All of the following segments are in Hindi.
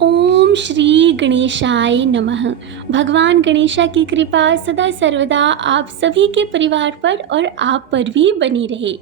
ओम श्री गणेशाय नमः। भगवान गणेशा की कृपा सदा सर्वदा आप सभी के परिवार पर और आप पर भी बनी रहे।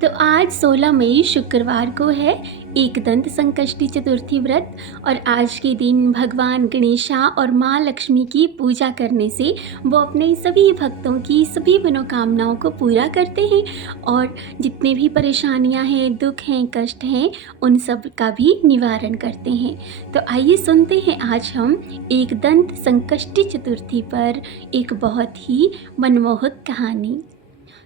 तो आज 16 मई शुक्रवार को है एकदंत संकष्टी चतुर्थी व्रत और आज के दिन भगवान गणेशा और माँ लक्ष्मी की पूजा करने से वो अपने सभी भक्तों की सभी मनोकामनाओं को पूरा करते हैं और जितने भी परेशानियां हैं, दुख हैं, कष्ट हैं, उन सब का भी निवारण करते हैं। तो आइए सुनते हैं आज हम एकदंत संकष्टी चतुर्थी पर एक बहुत ही मनमोहक कहानी।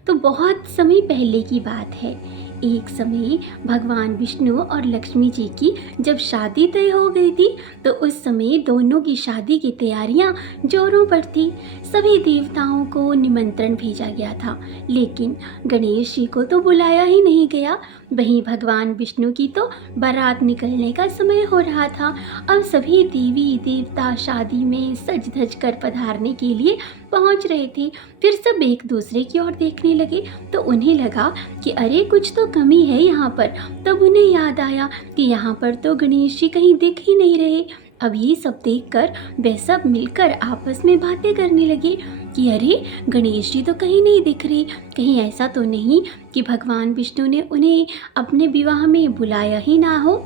तो बहुत समय पहले की बात है। एक समय भगवान विष्णु और लक्ष्मी जी की जब शादी तय हो गई थी तो उस समय दोनों की शादी की तैयारियां जोरों पर थी। सभी देवताओं को निमंत्रण भेजा गया था, लेकिन गणेश जी को तो बुलाया ही नहीं गया। वहीं भगवान विष्णु की तो बारात निकलने का समय हो रहा था। अब सभी देवी देवता शादी में सज धज कर पधारने के लिए पहुंच रहे थे। फिर सब एक दूसरे की ओर देखने लगे तो उन्हें लगा कि अरे कुछ तो कमी है यहाँ पर। तब उन्हें याद आया कि यहाँ पर तो गणेश जी कहीं दिख ही नहीं रहे। अब ये सब देखकर वे सब मिलकर आपस में बातें करने लगे कि अरे गणेश जी तो कहीं नहीं दिख रहे, कहीं ऐसा तो नहीं कि भगवान विष्णु ने उन्हें अपने विवाह में बुलाया ही ना हो।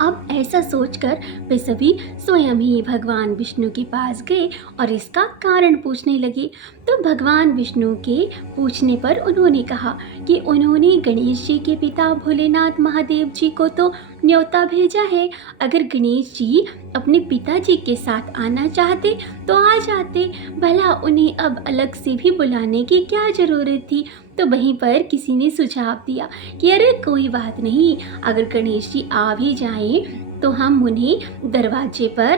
अब ऐसा सोचकर वे सभी स्वयं ही भगवान विष्णु के पास गए और इसका कारण पूछने लगे। तो भगवान विष्णु के पूछने पर उन्होंने कहा कि उन्होंने गणेश जी के पिता भोलेनाथ महादेव जी को तो न्योता भेजा है। अगर गणेश जी अपने पिताजी के साथ आना चाहते तो आ जाते, भला उन्हें अब अलग से भी बुलाने की क्या ज़रूरत थी। तो वहीं पर किसी ने सुझाव दिया कि अरे कोई बात नहीं, अगर गणेश जी आ भी जाएं तो हम उन्हें दरवाजे पर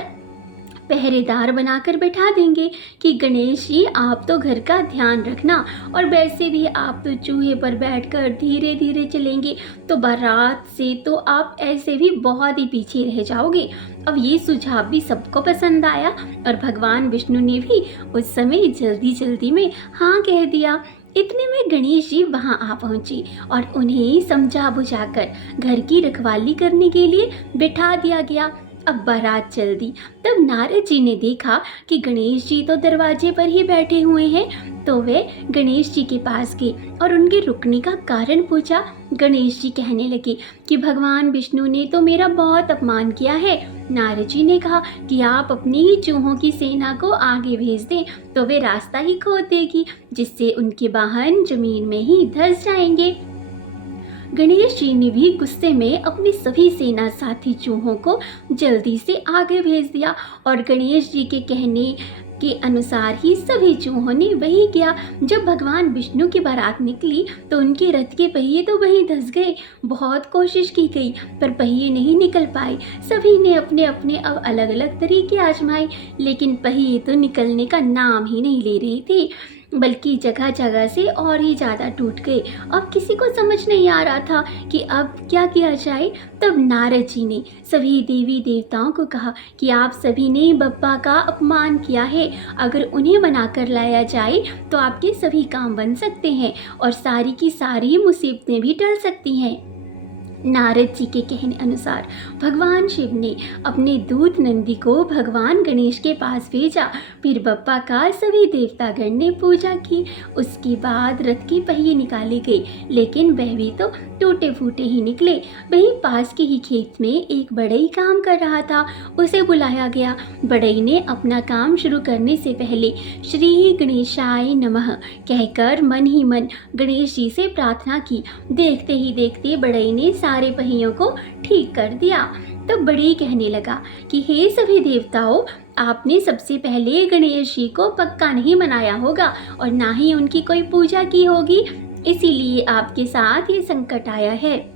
पहरेदार बनाकर बैठा देंगे कि गणेश जी आप तो घर का ध्यान रखना, और वैसे भी आप तो चूहे पर बैठकर धीरे धीरे चलेंगे तो बारात से तो आप ऐसे भी बहुत ही पीछे रह जाओगे। अब ये सुझाव भी सबको पसंद आया और भगवान विष्णु ने भी उस समय जल्दी जल्दी में हाँ कह दिया। इतने में गणेश जी वहां आ पहुंचे और उन्हें समझा बुझाकर घर की रखवाली करने के लिए बिठा दिया गया। अब बारात चल दी। तब नारद जी ने देखा कि गणेश जी तो दरवाजे पर ही बैठे हुए हैं, तो वे गणेश जी के पास गए और उनके रुकने का कारण पूछा। गणेश जी कहने लगे कि भगवान विष्णु ने तो मेरा बहुत अपमान किया है। नारद जी ने कहा कि आप अपनी ही चूहों की सेना को आगे भेज दें तो वे रास्ता ही खोद देगी, जिससे उनके वाहन जमीन में ही धंस जाएंगे। गणेश जी ने भी गुस्से में अपने सभी सेना साथी चूहों को जल्दी से आगे भेज दिया और गणेश जी के कहने के अनुसार ही सभी चूहों ने वही किया। जब भगवान विष्णु की बारात निकली तो उनके रथ के पहिए तो वहीं धंस गए। बहुत कोशिश की गई पर पहिए नहीं निकल पाए। सभी ने अपने अपने अब अलग अलग तरीके आजमाए, लेकिन पहिए तो निकलने का नाम ही नहीं ले रहे थे, बल्कि जगह जगह से और ही ज़्यादा टूट गए। अब किसी को समझ नहीं आ रहा था कि अब क्या किया जाए। तब नारद जी ने सभी देवी देवताओं को कहा कि आप सभी ने बप्पा का अपमान किया है, अगर उन्हें बनाकर लाया जाए तो आपके सभी काम बन सकते हैं और सारी की सारी मुसीबतें भी टल सकती हैं। नारद जी के कहने अनुसार भगवान शिव ने अपने दूत नंदी को भगवान गणेश के पास भेजा। फिर बप्पा का सभी देवतागण ने पूजा की। उसके बाद रथ के पहिए निकाले गए, लेकिन वह भी तो टूटे फूटे ही निकले। वहीं पास के ही खेत में एक बढ़ई काम कर रहा था, उसे बुलाया गया। बढ़ई ने अपना काम शुरू करने से पहले श्री गणेशाय नमः कहकर मन ही मन गणेश जी से प्रार्थना की। देखते ही देखते बढ़ई ने सारे पहियों को ठीक कर दिया। तो बढ़ई कहने लगा कि हे सभी देवताओं, आपने सबसे पहले गणेश जी को पक्का नहीं मनाया होगा और ना ही उनकी कोई पूजा की होगी, इसीलिए आपके साथ ये संकट आया है।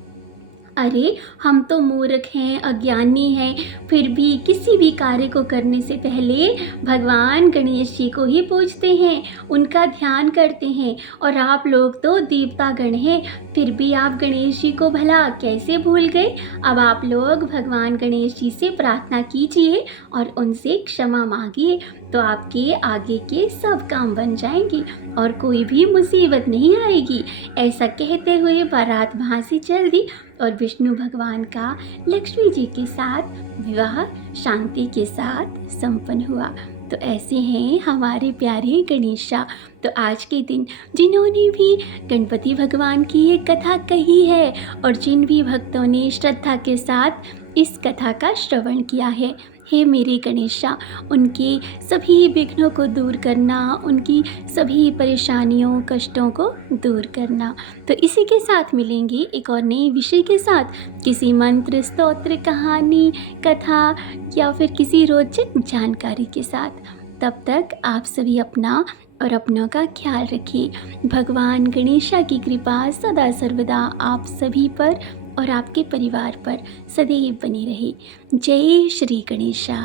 अरे हम तो मूर्ख हैं, अज्ञानी हैं, फिर भी किसी भी कार्य को करने से पहले भगवान गणेश जी को ही पूजते हैं, उनका ध्यान करते हैं। और आप लोग तो देवतागण हैं, फिर भी आप गणेश जी को भला कैसे भूल गए। अब आप लोग भगवान गणेश जी से प्रार्थना कीजिए और उनसे क्षमा मांगिए, तो आपके आगे के सब काम बन जाएंगे और कोई भी मुसीबत नहीं आएगी। ऐसा कहते हुए बारात वहाँ से चल दी और विष्णु भगवान का लक्ष्मी जी के साथ विवाह शांति के साथ संपन्न हुआ। तो ऐसे हैं हमारे प्यारे गणेशा। तो आज के दिन जिन्होंने भी गणपति भगवान की ये कथा कही है और जिन भी भक्तों ने श्रद्धा के साथ इस कथा का श्रवण किया है, हे मेरे गणेशा, उनके सभी विघ्नों को दूर करना, उनकी सभी परेशानियों कष्टों को दूर करना। तो इसी के साथ मिलेंगे एक और नए विषय के साथ, किसी मंत्र, स्तोत्र, कहानी, कथा या फिर किसी रोचक जानकारी के साथ। तब तक आप सभी अपना और अपनों का ख्याल रखिए। भगवान गणेशा की कृपा सदा सर्वदा आप सभी पर और आपके परिवार पर सदैव बनी रहे। जय श्री गणेशा।